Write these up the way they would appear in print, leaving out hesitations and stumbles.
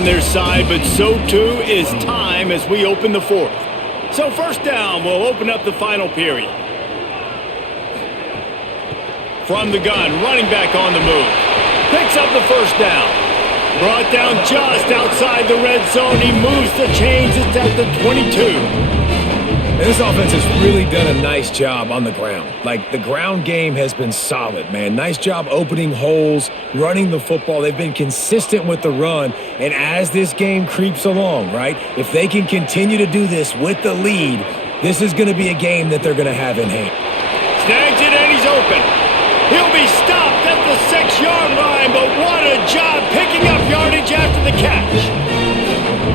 on their side, but so too is time as we open the fourth. So first down will open up the final period. From the gun, running back on the move. Picks up the first down. Brought down just outside the red zone. He moves the chains. It's at the 22. And this offense has really done a nice job on the ground. Like, the ground game has been solid, man. Nice job opening holes, running the football. They've been consistent with the run. And as this game creeps along, right, if they can continue to do this with the lead, this is going to be a game that they're going to have in hand. Snags it and he's open. He'll be stopped at the 6-yard line, but what a job picking up yardage after the catch.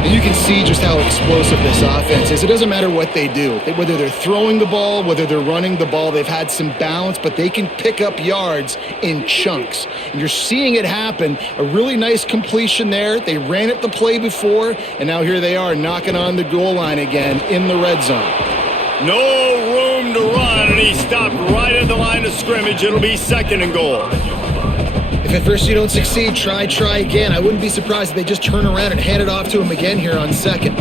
And you can see just how explosive this offense is. It doesn't matter what they do. Whether they're throwing the ball, whether they're running the ball, they've had some balance, but they can pick up yards in chunks. And you're seeing it happen. A really nice completion there. They ran it the play before, and now here they are knocking on the goal line again in the red zone. No room to run, and he stopped right at the line of scrimmage. It'll be 2nd and goal. If at first you don't succeed, try again. I wouldn't be surprised if they just turn around and hand it off to him again here on 2nd.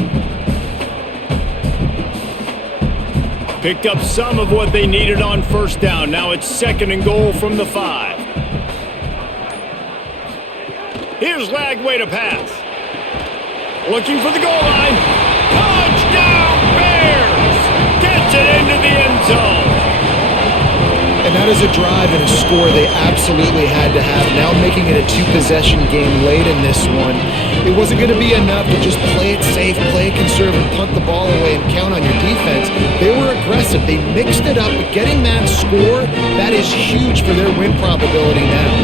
Picked up some of what they needed on first down. Now it's 2nd and goal from the 5. Here's Lagway to pass. Looking for the goal line. Touchdown Bears! Gets it into the end zone. And that is a drive and a score they absolutely had to have. Now making it a 2-possession game late in this one. It wasn't going to be enough to just play it safe, play it conservative, punt the ball away, and count on your defense. They were aggressive. They mixed it up, but getting that score, that is huge for their win probability now.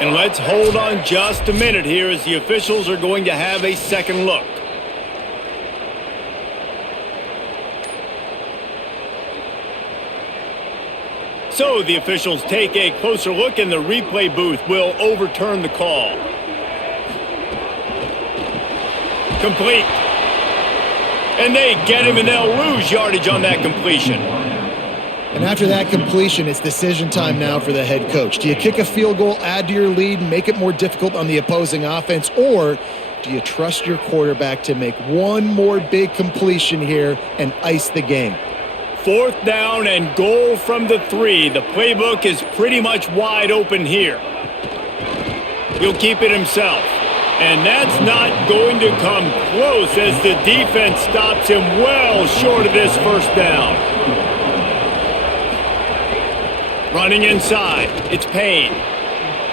And let's hold on just a minute here as the officials are going to have a second look. So the officials take a closer look, and the replay booth will overturn the call. Complete. And they get him, and they'll lose yardage on that completion. And after that completion, it's decision time now for the head coach. Do you kick a field goal, add to your lead, and make it more difficult on the opposing offense, or do you trust your quarterback to make one more big completion here and ice the game? 4th down and goal from the 3. The playbook is pretty much wide open here. He'll keep it himself. And that's not going to come close as the defense stops him well short of this first down. Running inside. It's Payne.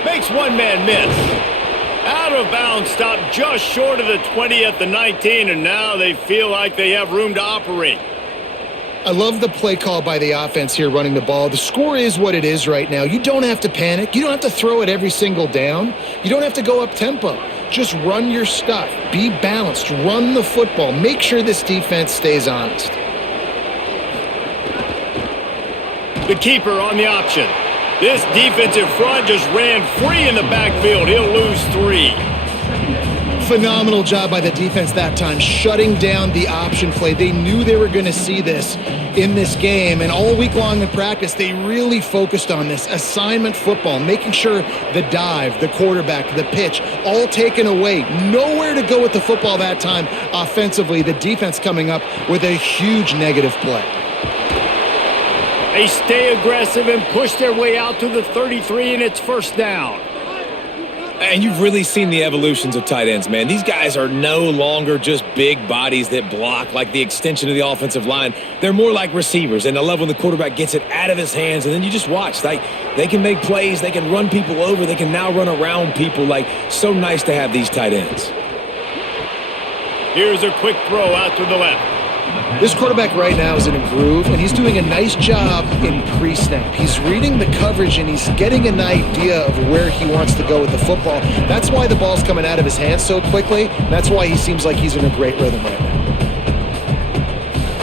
Makes one man miss. Out of bounds, stopped just short of the 20 at the 19, and now they feel like they have room to operate. I love the play call by the offense here running the ball. The score is what it is right now. You don't have to panic. You don't have to throw it every single down. You don't have to go up tempo. Just run your stuff. Be balanced. Run the football. Make sure this defense stays honest. The keeper on the option. This defensive front just ran free in the backfield. He'll lose 3. Phenomenal job by the defense that time, shutting down the option play. They knew they were going to see this in this game, and all week long in practice, they really focused on this assignment football, making sure the dive, the quarterback, the pitch, all taken away. Nowhere to go with the football that time offensively. The defense coming up with a huge negative play. They stay aggressive and push their way out to the 33, and it's 1st down. And you've really seen the evolutions of tight ends, man. These guys are no longer just big bodies that block like the extension of the offensive line. They're more like receivers, and I love when the quarterback gets it out of his hands, and then you just watch. They can make plays. They can run people over. They can now run around people. So nice to have these tight ends. Here's a quick throw out to the left. This quarterback right now is in a groove, and he's doing a nice job in pre-snap. He's reading the coverage, and he's getting an idea of where he wants to go with the football. That's why the ball's coming out of his hands so quickly. That's why he seems like he's in a great rhythm right now.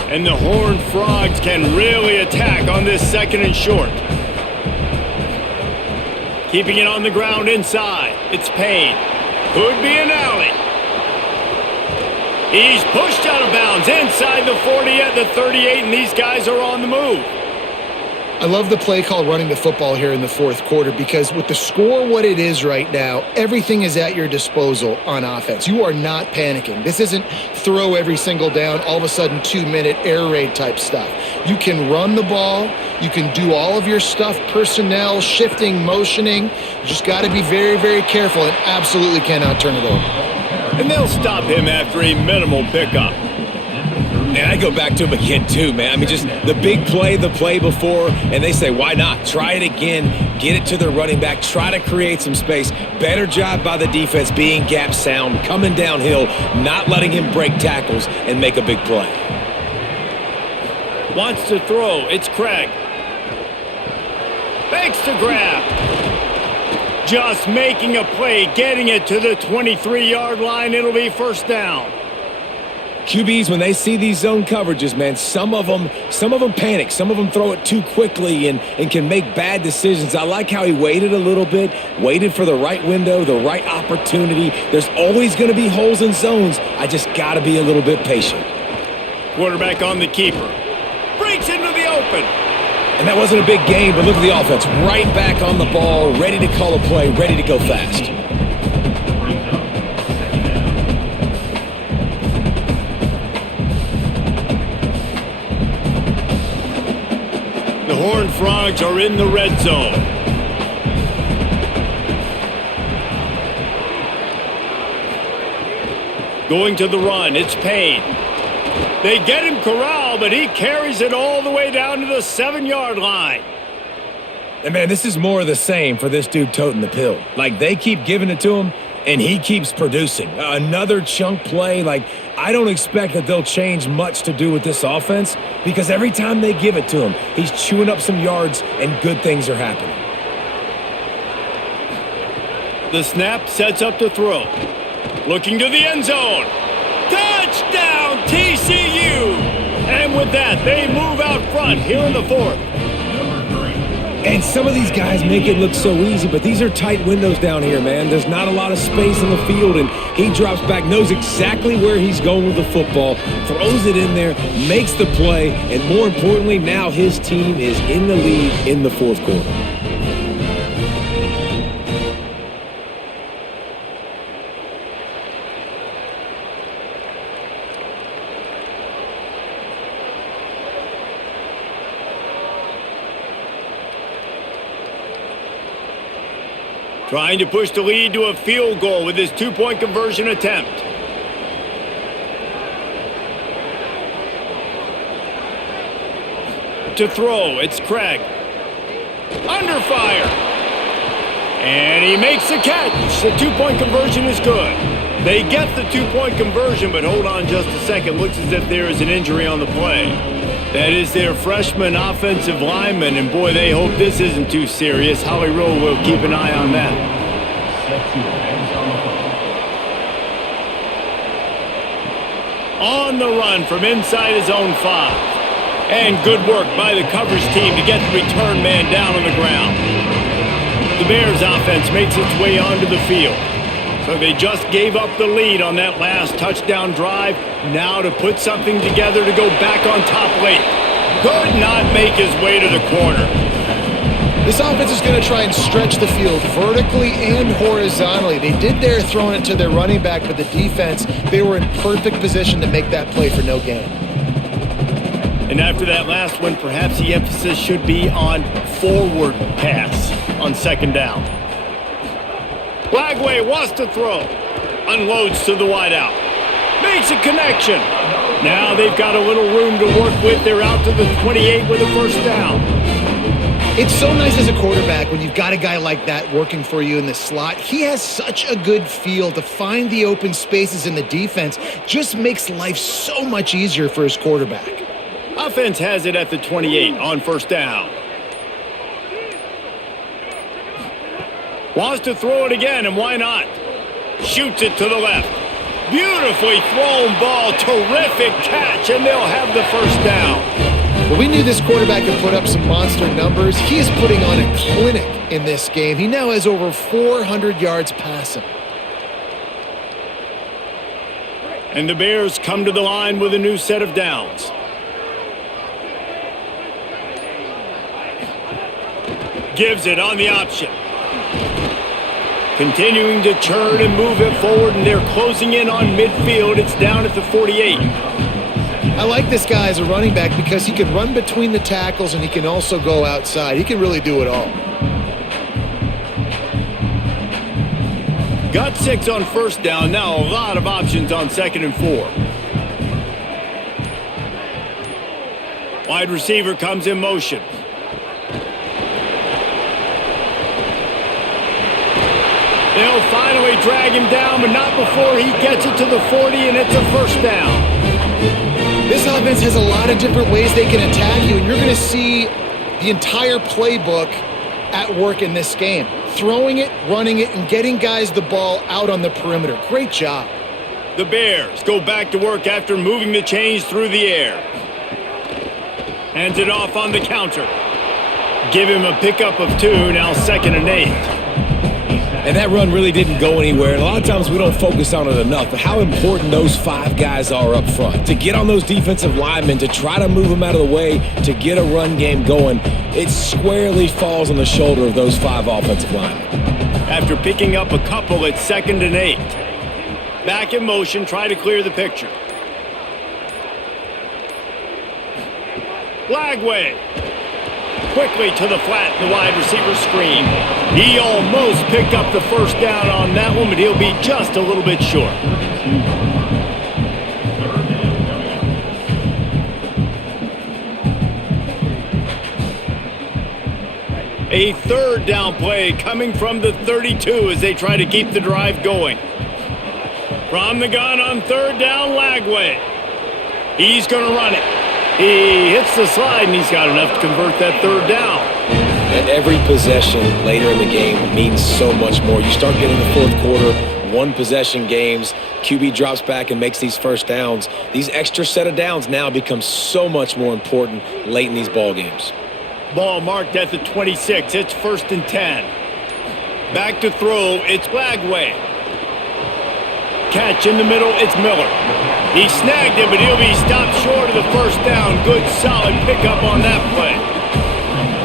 And the Horned Frogs can really attack on this 2nd and short. Keeping it on the ground inside. It's Payne. Could be an alley. He's pushed out of bounds inside the 40 at the 38, and these guys are on the move. I love the play call running the football here in the fourth quarter because with the score what it is right now, everything is at your disposal on offense. You are not panicking. This isn't throw every single down, all of a sudden 2-minute air raid type stuff. You can run the ball. You can do all of your stuff, personnel, shifting, motioning. You just got to be very, very careful and absolutely cannot turn it over. And they'll stop him after a minimal pickup. And I go back to him again, too, man. I mean, just the big play, the play before, and they say, why not? Try it again, get it to their running back, try to create some space. Better job by the defense being gap sound, coming downhill, not letting him break tackles and make a big play. Wants to throw. It's Craig. Fakes to grab. Just making a play, getting it to the 23-yard line. It'll be first down. QBs, when they see these zone coverages, man, some of them panic. Some of them throw it too quickly and can make bad decisions. I like how he waited a little bit, waited for the right window, the right opportunity. There's always going to be holes in zones. I just got to be a little bit patient. Quarterback on the keeper. Breaks into the open. And that wasn't a big gain, but look at the offense. Right back on the ball, ready to call a play, ready to go fast. The Horned Frogs are in the red zone. Going to the run, it's Payne. They get him corralled, but he carries it all the way down to the 7-yard line. And, man, this is more of the same for this dude toting the pill. Like, they keep giving it to him, and he keeps producing. Another chunk play. Like, I don't expect that they'll change much to do with this offense because every time they give it to him, he's chewing up some yards, and good things are happening. The snap sets up to throw. Looking to the end zone. Touchdown, TCU! And with that, they move out front here in the fourth. And some of these guys make it look so easy, but these are tight windows down here, man. There's not a lot of space in the field, and he drops back, knows exactly where he's going with the football, throws it in there, makes the play, and more importantly, now his team is in the lead in the fourth quarter. Trying to push the lead to a field goal with his two-point conversion attempt. To throw, it's Craig. Under fire. And he makes the catch. The two-point conversion is good. They get the two-point conversion, but hold on just a second. Looks as if there is an injury on the play. That is their freshman offensive lineman, and boy, they hope this isn't too serious. Howie Rowe will keep an eye on that. On the run from inside his own 5. And good work by the coverage team to get the return man down on the ground. The Bears offense makes its way onto the field. So they just gave up the lead on that last touchdown drive. Now to put something together to go back on top late. Could not make his way to the corner. This offense is going to try and stretch the field vertically and horizontally. They did their throwing it to their running back, but the defense, they were in perfect position to make that play for no gain. And after that last one, perhaps the emphasis should be on forward pass on second down. Flagway wants to throw. Unloads to the wideout. Makes a connection. Now they've got a little room to work with. They're out to the 28 with a first down. It's so nice as a quarterback when you've got a guy like that working for you in the slot. He has such a good feel to find the open spaces in the defense. Just makes life so much easier for his quarterback. Offense has it at the 28 on first down. Wants to throw it again, and why not? Shoots it to the left. Beautifully thrown ball. Terrific catch, and they'll have the first down. Well, we knew this quarterback could put up some monster numbers. He is putting on a clinic in this game. He now has over 400 yards passing. And the Bears come to the line with a new set of downs. gives it on the option. Continuing to churn and move it forward, and they're closing in on midfield. It's down at the 48. I like this guy as a running back because he can run between the tackles and he can also go outside. He can really do it all. Got 6 on first down. Now a lot of options on 2nd and 4. Wide receiver comes in motion. They'll finally drag him down, but not before he gets it to the 40, and it's a first down. This offense has a lot of different ways they can attack you, and you're going to see the entire playbook at work in this game. Throwing it, running it, and getting guys the ball out on the perimeter. Great job. The Bears go back to work after moving the chains through the air. Hands it off on the counter. Give him a pickup of 2, now 2nd and 8. And that run really didn't go anywhere. And a lot of times we don't focus on it enough, but how important those 5 guys are up front. To get on those defensive linemen, to try to move them out of the way, to get a run game going, it squarely falls on the shoulder of those 5 offensive linemen. After picking up a couple, it's 2nd and 8. Back in motion, try to clear the picture. Lagway. Quickly to the flat, the wide receiver screen. He almost picked up the first down on that one, but he'll be just a little bit short. A 3rd down play coming from the 32 as they try to keep the drive going. From the gun on 3rd down, Lagway. He's going to run it. He hits the slide, and he's got enough to convert that 3rd down. And every possession later in the game means so much more. You start getting the 4th quarter, 1-possession games, QB drops back and makes these first downs. These extra set of downs now become so much more important late in these ball games. Ball marked at the 26. It's 1st and 10. Back to throw. It's Lagway. Catch in the middle. It's Miller. He snagged it, but he'll be stopped short of the first down. Good, solid pickup on that play.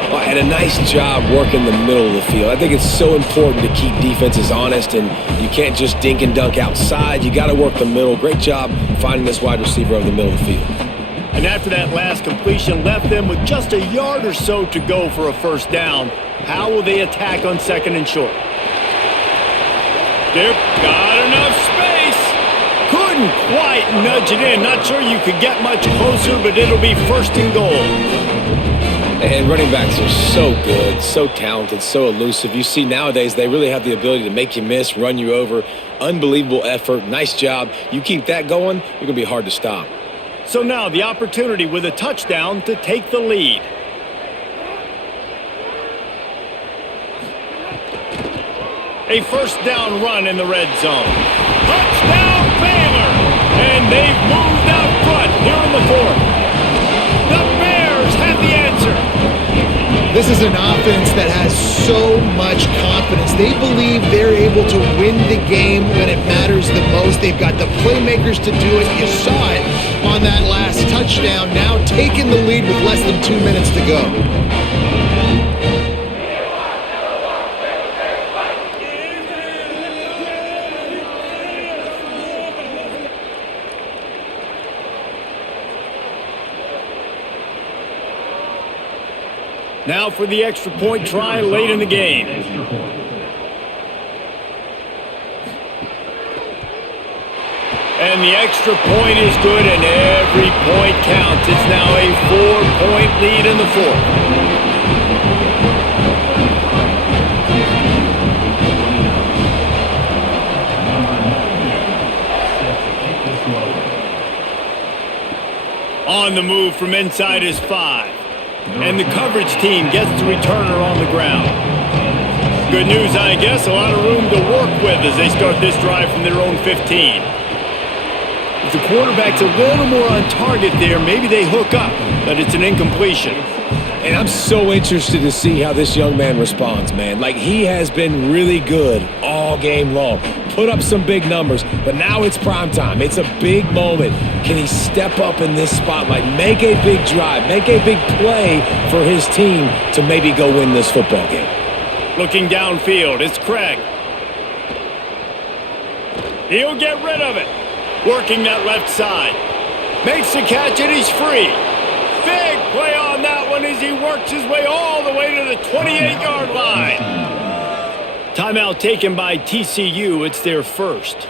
Well, and a nice job working the middle of the field. I think it's so important to keep defenses honest, and you can't just dink and dunk outside. You got to work the middle. Great job finding this wide receiver over the middle of the field. And after that last completion, left them with just a yard or so to go for a first down. How will they attack on 2nd and short? They've got enough space. Couldn't quite nudge it in. Not sure you could get much closer, but it'll be 1st and goal. And running backs are so good, so talented, so elusive. You see nowadays they really have the ability to make you miss, run you over. Unbelievable effort. Nice job. You keep that going, you're going to be hard to stop. So now the opportunity with a touchdown to take the lead. A first down run in the red zone. Touchdown Baylor! And they've moved out front here in the 4th. The Bears have the answer. This is an offense that has so much confidence. They believe they're able to win the game when it matters the most. They've got the playmakers to do it. You saw it on that last touchdown. Now taking the lead with less than 2 minutes to go. Now for the extra point try late in the game. And the extra point is good, and every point counts. It's now a 4-point lead in the 4th. On the move from inside is 5. And the coverage team gets the returner on the ground. Good news, I guess, a lot of room to work with as they start this drive from their own 15. If the quarterback's a little more on target there, maybe they hook up, but it's an incompletion. And I'm so interested to see how this young man responds, man. Like, he has been really good all game long. put up some big numbers, but now it's prime time. It's a big moment. Can he step up in this spotlight, make a big drive, make a big play for his team to maybe go win this football game? Looking downfield, it's Craig. He'll get rid of it. Working that left side. Makes the catch and he's free. Big play on that one as he works his way all the way to the 28-yard line. Timeout taken by TCU. It's their first.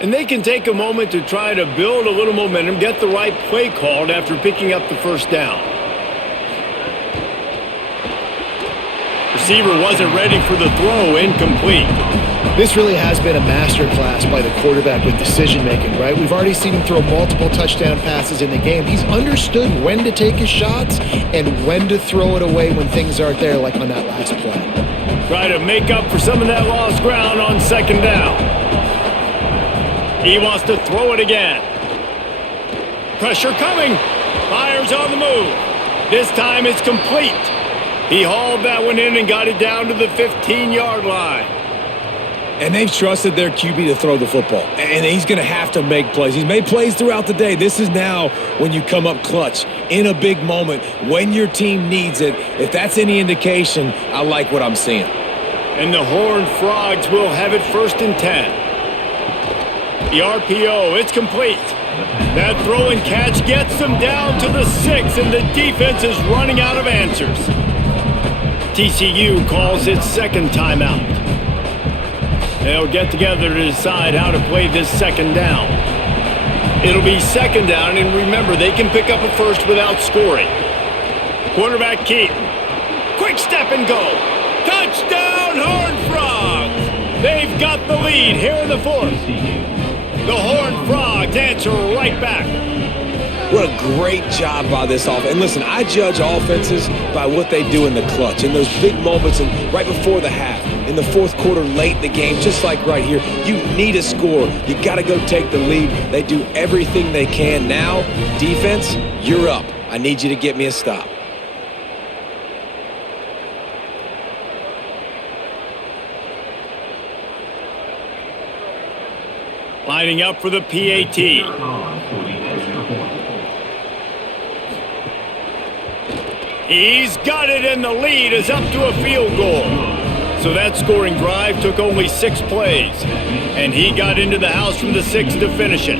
And they can take a moment to try to build a little momentum, get the right play called after picking up the first down. Receiver wasn't ready for the throw, incomplete. This really has been a masterclass by the quarterback with decision-making, right? We've already seen him throw multiple touchdown passes in the game. He's understood when to take his shots and when to throw it away when things aren't there, like on that last play. Try to make up for some of that lost ground on second down. He wants to throw it again. Pressure coming. Fires on the move. This time it's complete. He hauled that one in and got it down to the 15-yard line. And they've trusted their QB to throw the football. And he's going to have to make plays. He's made plays throughout the day. This is now when you come up clutch in a big moment when your team needs it. If that's any indication, I like what I'm seeing. And the Horned Frogs will have it 1st and 10. The RPO, it's complete. That throw and catch gets them down to the 6, and the defense is running out of answers. TCU calls its second timeout. They'll get together to decide how to play this second down. It'll be second down, and remember, they can pick up a first without scoring. Quarterback keep. Quick step and go. Touchdown, Horned Frogs! They've got the lead here in the fourth. The Horned Frogs answer right back. What a great job by this offense. And listen, I judge offenses by what they do in the clutch, in those big moments and right before the half, in the fourth quarter, late in the game, just like right here. You need a score. You got to go take the lead. They do everything they can. Now, defense, you're up. I need you to get me a stop. Lining up for the PAT. He's got it, and the lead is up to a field goal. So that scoring drive took only 6 plays, and he got into the house from the 6 to finish it.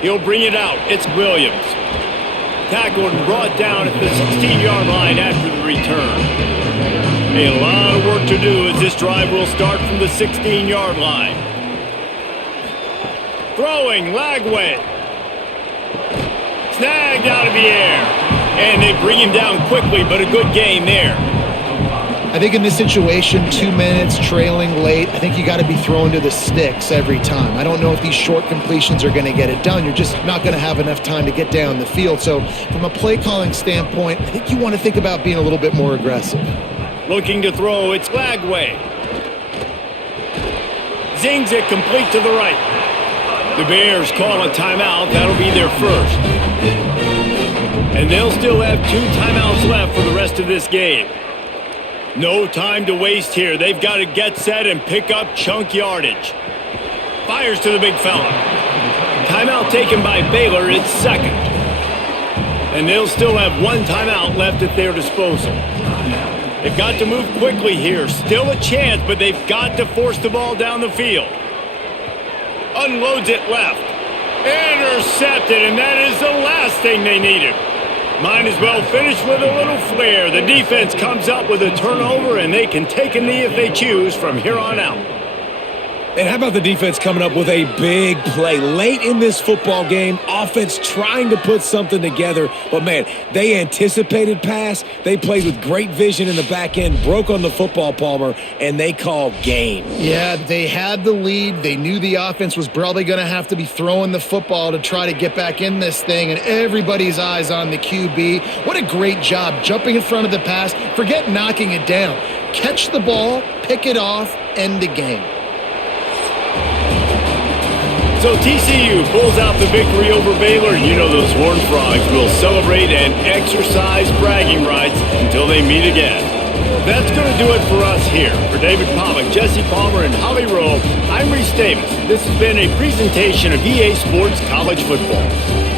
He'll bring it out. It's Williams. Tackled and brought down at the 16-yard line after the return. A lot of work to do as this drive will start from the 16-yard line. Throwing, Lagway. Snagged out of the air. And they bring him down quickly, but a good gain there. I think in this situation, 2 minutes, trailing late, I think you got to be throwing to the sticks every time. I don't know if these short completions are going to get it done. You're just not going to have enough time to get down the field. So from a play calling standpoint, I think you want to think about being a little bit more aggressive. Looking to throw, it's Lagway. Zings it complete to the right. The Bears call a timeout. That'll be their first. And they'll still have 2 timeouts left for the rest of this game. No time to waste here. They've got to get set and pick up chunk yardage. Fires to the big fella. Timeout taken by Baylor. It's second. And they'll still have 1 timeout left at their disposal. They've got to move quickly here. Still a chance, but they've got to force the ball down the field. Unloads it left. Intercepted, and that is the last thing they needed. Might as well finish with a little flair. The defense comes up with a turnover, and they can take a knee if they choose from here on out. And how about the defense coming up with a big play late in this football game? Offense trying to put something together. But, man, they anticipated pass. They played with great vision in the back end, broke on the football, Palmer, and they call game. Yeah, they had the lead. They knew the offense was probably going to have to be throwing the football to try to get back in this thing, and everybody's eyes on the QB. What a great job jumping in front of the pass. Forget knocking it down. Catch the ball, pick it off, end the game. So TCU pulls out the victory over Baylor. You know those Horned Frogs will celebrate and exercise bragging rights until they meet again. That's going to do it for us here. For David Pollack, Jesse Palmer, and Holly Rowe, I'm Reese Davis. This has been a presentation of EA Sports College Football.